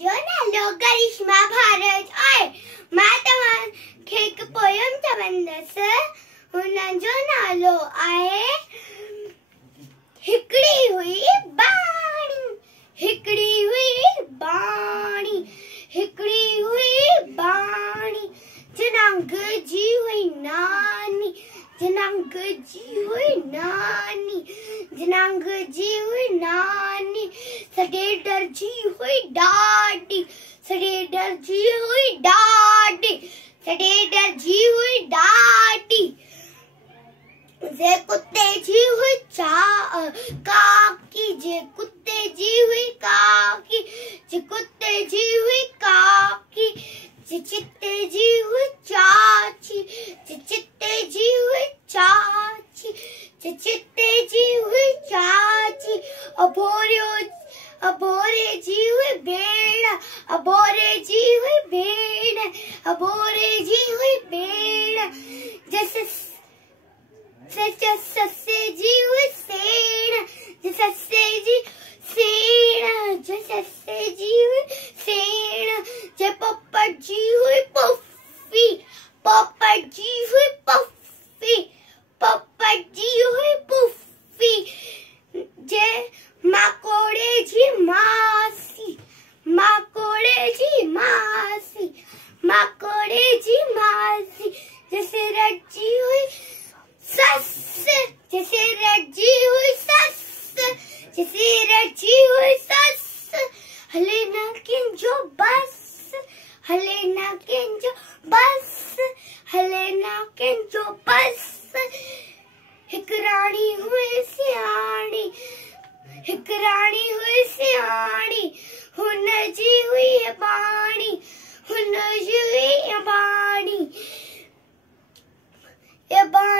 जो नालो करिश्मा भारज और मां तव्हांखे हिकु पोयम चवंदसि। हुन जो नालो आहे हिकड़ी हुई बाणी, हिकड़ी हुई बाणी, हिकड़ी हुई बाणी, जनांग जी हुई नानी, जनांग जी हुई नानी, जनांग जी हुई नानी, सडेडर जी हुई डाडी, सडेडर जी हुई डाडी, सडेडर जी हुई डाडी, जे कुत्ते जी हुई काकी, जे कुत्ते जी हुई काकी, जे कुत्ते जी हुई काकी, जे चित्ते जी हुई चाची, जे चित्ते जी हुई चाची, जे चित्ते जी हुई चाची, अबोरे जी हुई भेड़, अबोरे जी हुई भेड़, अबोरे जी हुई भेड़, जैसे सस्से जी हुई सेण, सस्से जी सेण, सस्से जी हुई सेण, जे पोपट जी हुई पफ्फी, पोपट जी हुई पफ्फी, पोपट जी हुई पुफ्फी, जे माकोड़े जी मासी, माकोड़े जी मासी, माकोड़े जी मासी, जैसे रज्जी हुई सस, जैसे रज्जी हुई सस, जैसे रज्जी हुई सस, हले ना किंजो बस, हले ना किंजो बस, हले ना किंजो बस, हिक रानी हुई सियाणी, हिक रानी हुई सियाणी, हुन जी हुई बाणी, हुन जी हुई बाणी, ये बाणी